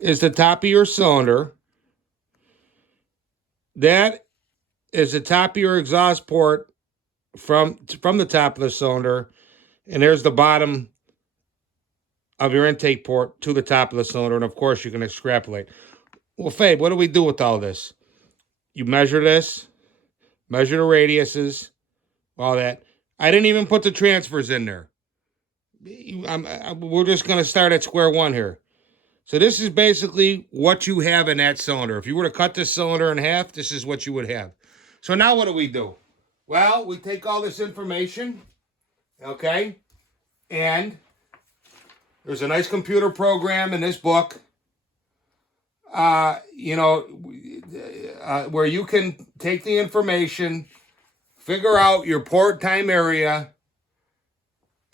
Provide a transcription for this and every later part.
is the top of your cylinder. That is the top of your exhaust port from the top of the cylinder, and there's the bottom of your intake port to the top of the cylinder. And of course, you can extrapolate. Well, Fabe, what do we do with all this? You measure this, measure the radiuses, all that. I didn't even put the transfers in there. We're just going to start at square one here. So this is basically what you have in that cylinder. If you were to cut this cylinder in half, this is what you would have. So now what do? Well, we take all this information, okay, and there's a nice computer program in this book, where you can take the information, figure out your port time area,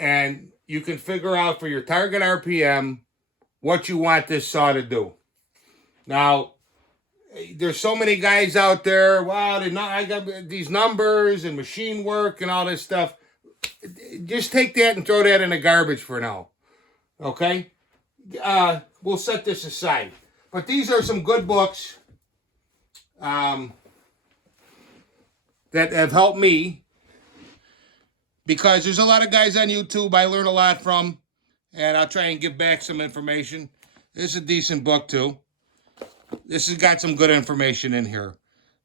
and you can figure out for your target RPM what you want this saw to do. Now, there's so many guys out there, wow, I got these numbers and machine work and all this stuff. Just take that and throw that in the garbage for now. Okay? We'll set this aside. But these are some good books that have helped me, because there's a lot of guys on YouTube I learn a lot from, and I'll try and give back some information. This is a decent book too. This has got some good information in here.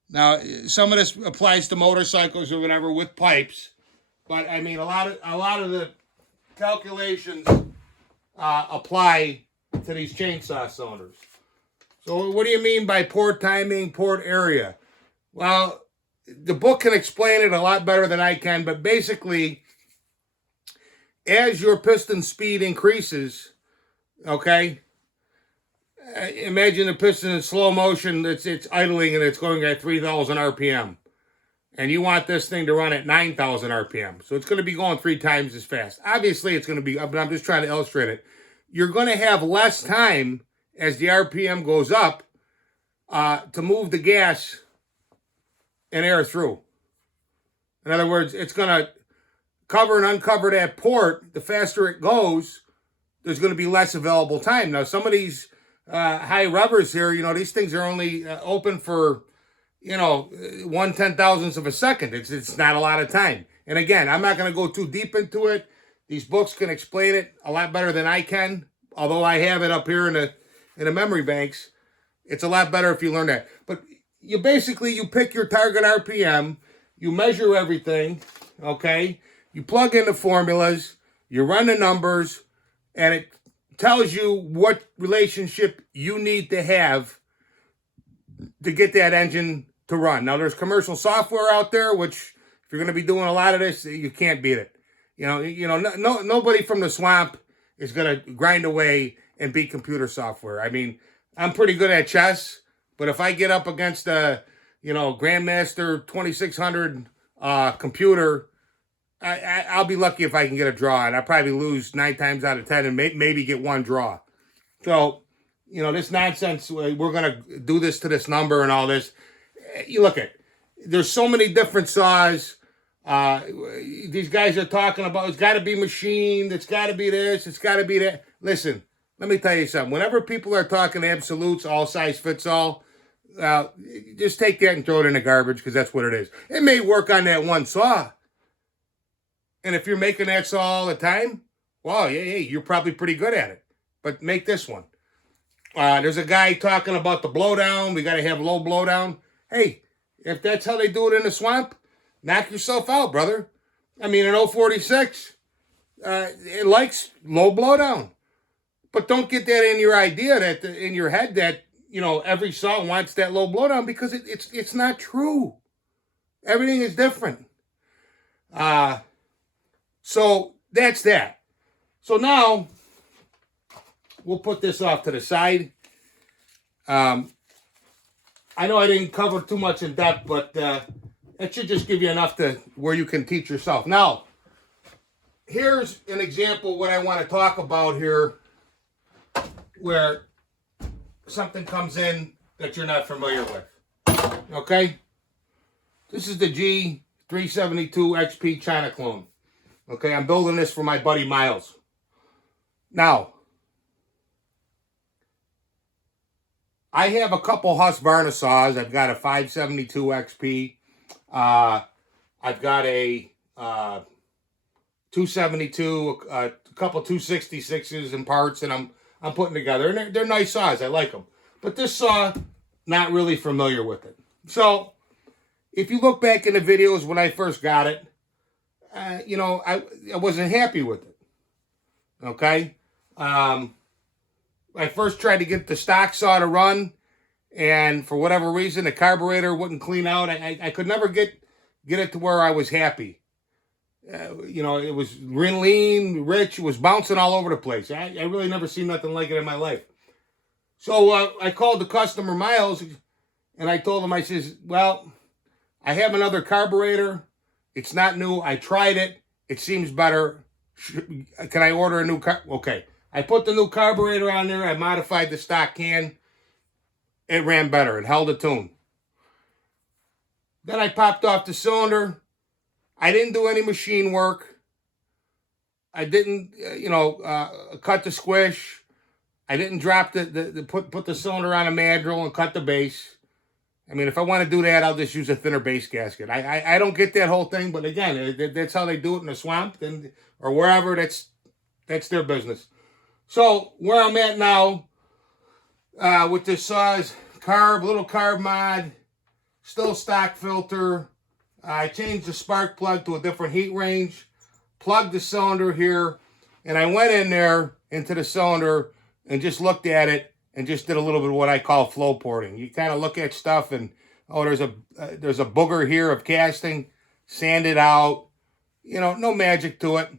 Now, some of this applies to motorcycles or whatever with pipes, but I mean a lot of the calculations apply to these chainsaw cylinders. So what do you mean by port timing, port area? Well, the book can explain it a lot better than I can, but basically, as your piston speed increases, okay, imagine the piston in slow motion, it's idling and it's going at 3,000 RPM. And you want this thing to run at 9,000 RPM. So it's going to be going 3 times as fast. Obviously, it's going to be, but I'm just trying to illustrate it. You're going to have less time as the RPM goes up to move the gas and air through. In other words, it's going to cover and uncover that port. The faster it goes, there's going to be less available time. Now, some of these high rubbers here, these things are only open for, 1/10,000th of a second. It's not a lot of time. And again, I'm not going to go too deep into it. These books can explain it a lot better than I can. Although I have it up here in the memory banks, it's a lot better if you learn that. But you pick your target RPM, you measure everything, okay? You plug in the formulas, you run the numbers, and it tells you what relationship you need to have to get that engine to run. Now, there's commercial software out there, which if you're going to be doing a lot of this, you can't beat it. Nobody from the swamp is going to grind away and beat computer software. I mean, I'm pretty good at chess, but if I get up against a, Grandmaster 2600 computer, I'll be lucky if I can get a draw, and I'll probably lose 9 times out of 10 and maybe get 1 draw. So, this nonsense, we're going to do this to this number and all this. You look at, there's so many different saws. These guys are talking about, it's got to be machined, it's got to be this, it's got to be that. Listen, let me tell you something. Whenever people are talking absolutes, all size fits all, just take that and throw it in the garbage, because that's what it is. It may work on that one saw. And if you're making that saw all the time, well, yeah, you're probably pretty good at it. But make this one. There's a guy talking about the blowdown. We got to have low blowdown. Hey, if that's how they do it in the swamp, knock yourself out, brother. I mean, an 046, it likes low blowdown. But don't get that in your idea, in your head that, every saw wants that low blowdown, because it's not true. Everything is different. So that's that. So now we'll put this off to the side. I know I didn't cover too much in depth, but it should just give you enough to where you can teach yourself. Now, here's an example of what I want to talk about here, where something comes in that you're not familiar with. Okay? This is the G372 XP China clone. Okay, I'm building this for my buddy Miles. Now, I have a couple Husqvarna saws. I've got a 572 XP. I've got a 272, a couple 266s and parts, and I'm putting together. And they're nice saws. I like them. But this saw, not really familiar with it. So if you look back in the videos when I first got it, I wasn't happy with it. Okay. I first tried to get the stock saw to run, and for whatever reason, the carburetor wouldn't clean out. I could never get it to where I was happy. It was real lean, rich. It was bouncing all over the place. I really never seen nothing like it in my life. So I called the customer, Miles, and I told him, I says, well, I have another carburetor. It's not new. I tried it. It seems better. Can I order a new car? Okay. I put the new carburetor on there. I modified the stock can. It ran better. It held a tune. Then I popped off the cylinder. I didn't do any machine work. I didn't, cut the squish. I didn't drop put the cylinder on a mandrel and cut the base. I mean, if I want to do that, I'll just use a thinner base gasket. I don't get that whole thing, but again, that's how they do it in the swamp or wherever. That's their business. So where I'm at now with this saw's little carb mod, still stock filter. I changed the spark plug to a different heat range, plugged the cylinder here, and I went in there into the cylinder and just looked at it and just did a little bit of what I call flow porting. You kind of look at stuff and, there's a booger here of casting, sand it out, no magic to it,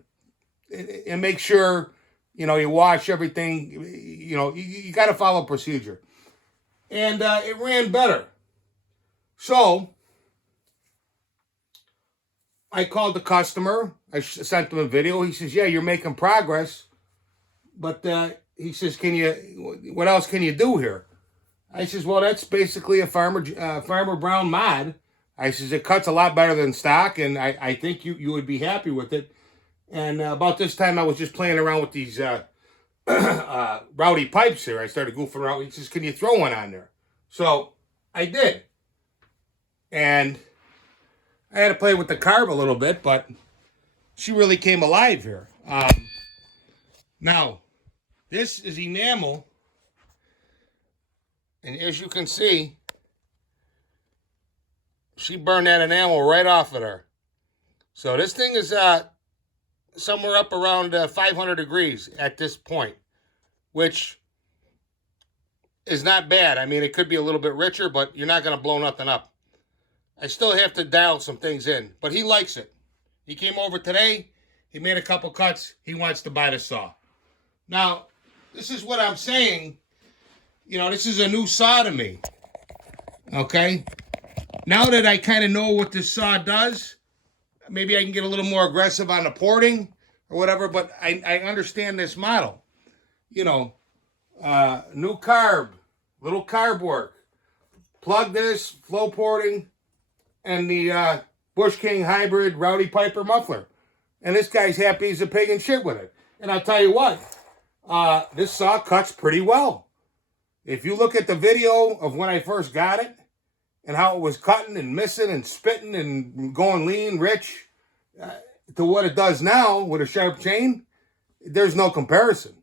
and make sure, you wash everything, you got to follow procedure. And it ran better. So I called the customer. I sent him a video. He says, yeah, you're making progress. But he says, what else can you do here? I says, well, that's basically a Farmer Brown mod. I says, it cuts a lot better than stock, and I think you would be happy with it. And about this time, I was just playing around with these rowdy pipes here. I started goofing around. He says, can you throw one on there? So I did. And I had to play with the carb a little bit, but she really came alive here. Now, this is enamel. And as you can see, she burned that enamel right off of her. So this thing is somewhere up around 500 degrees at this point, which is not bad. I mean, it could be a little bit richer, but you're not going to blow nothing up. I still have to dial some things in, but he likes it. He came over today. He made a couple cuts. He wants to buy the saw. Now, this is what I'm saying. This is a new saw to me. Okay? Now that I kind of know what this saw does, maybe I can get a little more aggressive on the porting or whatever, but I understand this model. New carb, little carb work. Plug this, flow porting, and the Bush King hybrid Rowdy Piper muffler. And this guy's happy as a pig and shit with it. And I'll tell you what, this saw cuts pretty well. If you look at the video of when I first got it and how it was cutting and missing and spitting and going lean, rich, to what it does now with a sharp chain, there's no comparison.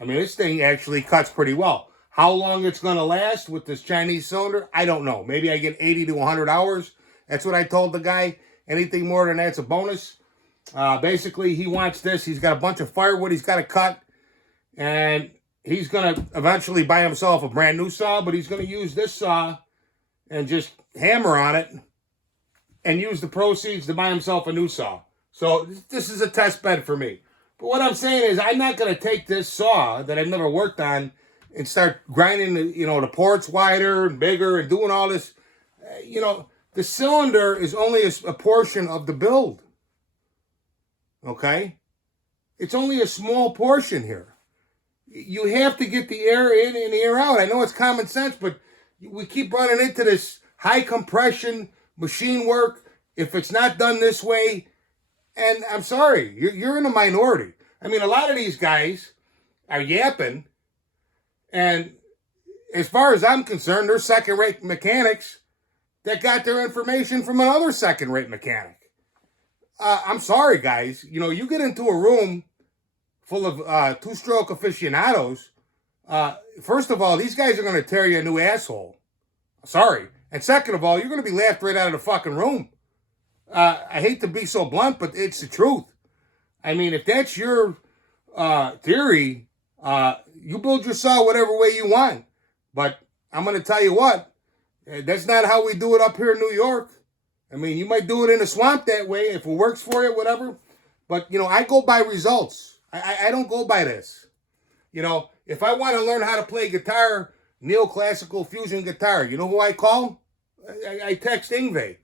I mean, this thing actually cuts pretty well. How long it's going to last with this Chinese cylinder, I don't know. Maybe I get 80 to 100 hours. That's what I told the guy. Anything more than that's a bonus. Basically, he wants this. He's got a bunch of firewood he's got to cut. And he's going to eventually buy himself a brand new saw, but he's going to use this saw and just hammer on it and use the proceeds to buy himself a new saw. So this is a test bed for me. But what I'm saying is I'm not going to take this saw that I've never worked on and start grinding the ports wider and bigger and doing all this. The cylinder is only a portion of the build. Okay? It's only a small portion here. You have to get the air in and the air out. I know it's common sense, but we keep running into this high compression machine work. If it's not done this way, and I'm sorry, you're in a minority. I mean, a lot of these guys are yapping, and as far as I'm concerned, they're second-rate mechanics that got their information from another second-rate mechanic. I'm sorry, guys. You know, you get into a room full of two-stroke aficionados. First of all, these guys are going to tear you a new asshole. Sorry. And second of all, you're going to be laughed right out of the fucking room. I hate to be so blunt, but it's the truth. I mean, if that's your theory, you build your saw whatever way you want. But I'm going to tell you what, that's not how we do it up here in New York. I mean, you might do it in a swamp that way if it works for you, whatever. But, you know, I go by results. I don't go by this. You know, if I want to learn how to play guitar, neoclassical fusion guitar, you know who I call? I text Yngwie.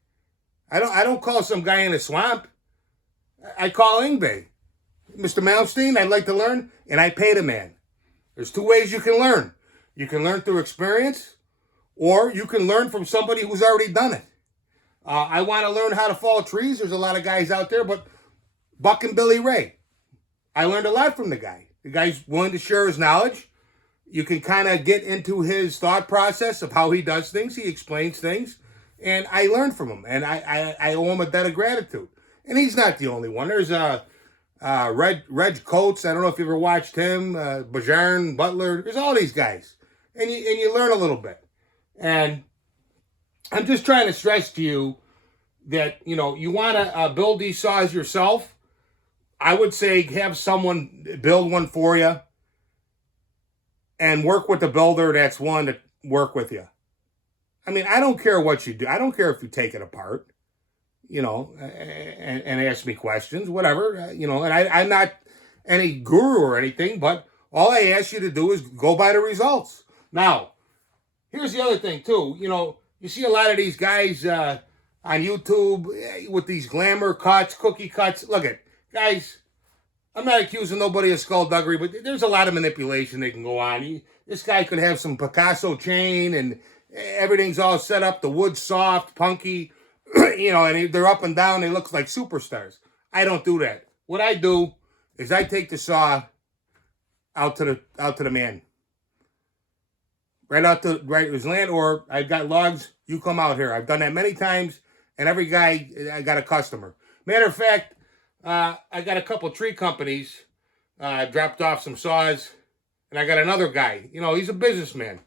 I don't call some guy in a swamp. I call Yngwie. Mr. Malmsteen, I'd like to learn, and I pay the man. There's two ways you can learn. You can learn through experience, or you can learn from somebody who's already done it. I want to learn how to fall trees. There's a lot of guys out there, but Buck and Billy Ray, I learned a lot from the guy. The guy's willing to share his knowledge. You can kind of get into his thought process of how he does things. He explains things, and I learned from him, and I owe him a debt of gratitude. And he's not the only one. There's Reg Coates. I don't know if you ever watched him. Bajarn, Butler. There's all these guys, and you learn a little bit. And I'm just trying to stress to you that, you know, you want to build these saws yourself. I would say have someone build one for you and work with the builder that's willing to work with you. I mean, I don't care what you do. I don't care if you take it apart, you know, and ask me questions, whatever, you know, and I'm not any guru or anything, but all I ask you to do is go by the results. Now, here's the other thing, too. You know, you see a lot of these guys on YouTube with these glamour cuts, cookie cuts. Look at, guys, I'm not accusing nobody of skullduggery, but there's a lot of manipulation that can go on. This guy could have some Picasso chain and everything's all set up. The wood's soft, punky, you know, and they're up and down. They look like superstars. I don't do that. What I do is I take the saw out to the man. Right his land, or I've got logs, you come out here. I've done that many times, and every guy, I got a customer. Matter of fact, I got a couple tree companies, dropped off some saws, and I got another guy. You know, he's a businessman.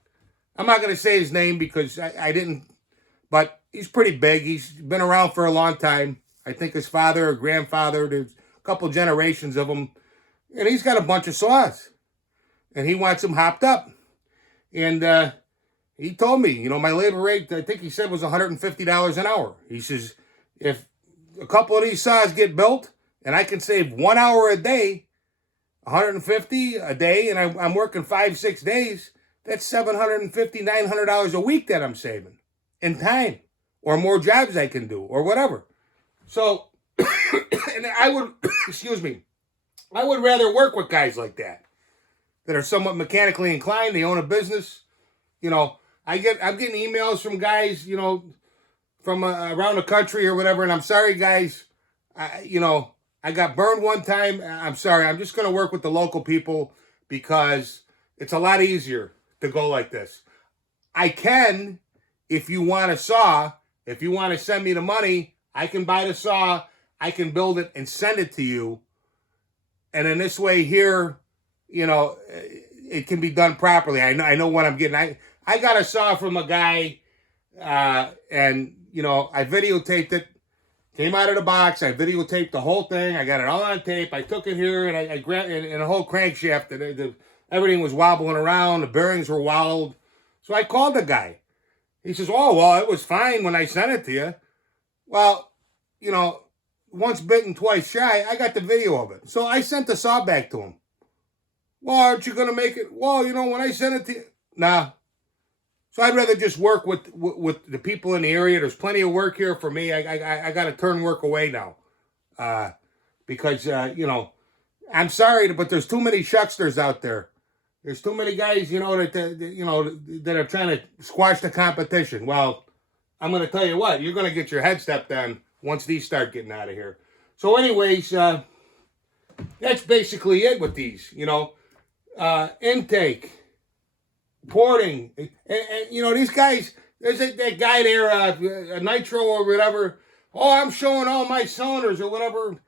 I'm not going to say his name because I didn't, but he's pretty big. He's been around for a long time. I think his father or grandfather, there's a couple generations of them, and he's got a bunch of saws, and he wants them hopped up. And he told me, you know, my labor rate, I think he said, was $150 an hour. He says, if a couple of these saws get built and I can save 1 hour a day, $150 a day, and I'm working 5-6 days, that's $750, $900 a week that I'm saving in time, or more jobs I can do, or whatever. So, and I would, excuse me, I would rather work with guys like that are somewhat mechanically inclined. They own a business. You know, I'm getting emails from guys, you know, from around the country or whatever. And I'm sorry, guys. You know, I got burned one time. I'm sorry. I'm just going to work with the local people because it's a lot easier to go like this. I can, if you want a saw, if you want to send me the money, I can buy the saw. I can build it and send it to you. And in this way here, you know, it can be done properly. I know what I'm getting. I got a saw from a guy, and, you know, I videotaped it. Came out of the box. I videotaped the whole thing. I got it all on tape. I took it here, and I grabbed and a whole crankshaft. Everything was wobbling around. The bearings were wallowed. So I called the guy. He says, oh, well, it was fine when I sent it to you. Well, you know, once bitten, twice shy. I got the video of it. So I sent the saw back to him. Well, aren't you going to make it? Well, you know, when I sent it to you. Nah. So I'd rather just work with the people in the area. There's plenty of work here for me. I got to turn work away now. Because, you know, I'm sorry, but there's too many shucksters out there. There's too many guys, you know, that are trying to squash the competition. Well, I'm going to tell you what. You're going to get your head stepped on once these start getting out of here. So anyways, that's basically it with these, you know. Intake. porting, and you know these guys. There's that guy there, a Nitro or whatever. Oh, I'm showing all my cylinders or whatever.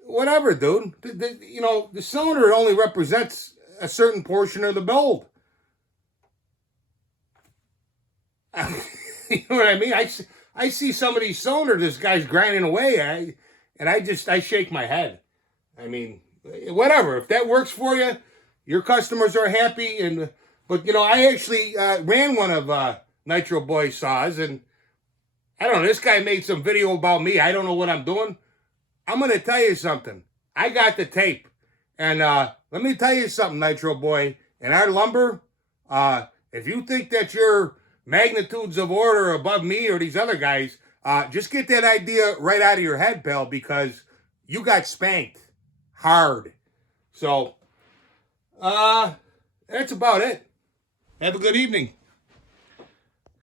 Whatever, dude. You know, the cylinder only represents a certain portion of the build. You know what I mean? I see some of these cylinders this guy's grinding away, and I shake my head. I mean, whatever. If that works for you, your customers are happy. But you know, I actually ran one of Nitro Boy saws, and I don't know. This guy made some video about me. I don't know what I'm doing. I'm gonna tell you something. I got the tape, and let me tell you something, Nitro Boy. In our lumber, if you think that you're magnitudes of order above me or these other guys, just get that idea right out of your head, pal, because you got spanked hard. So, that's about it. Have a good evening.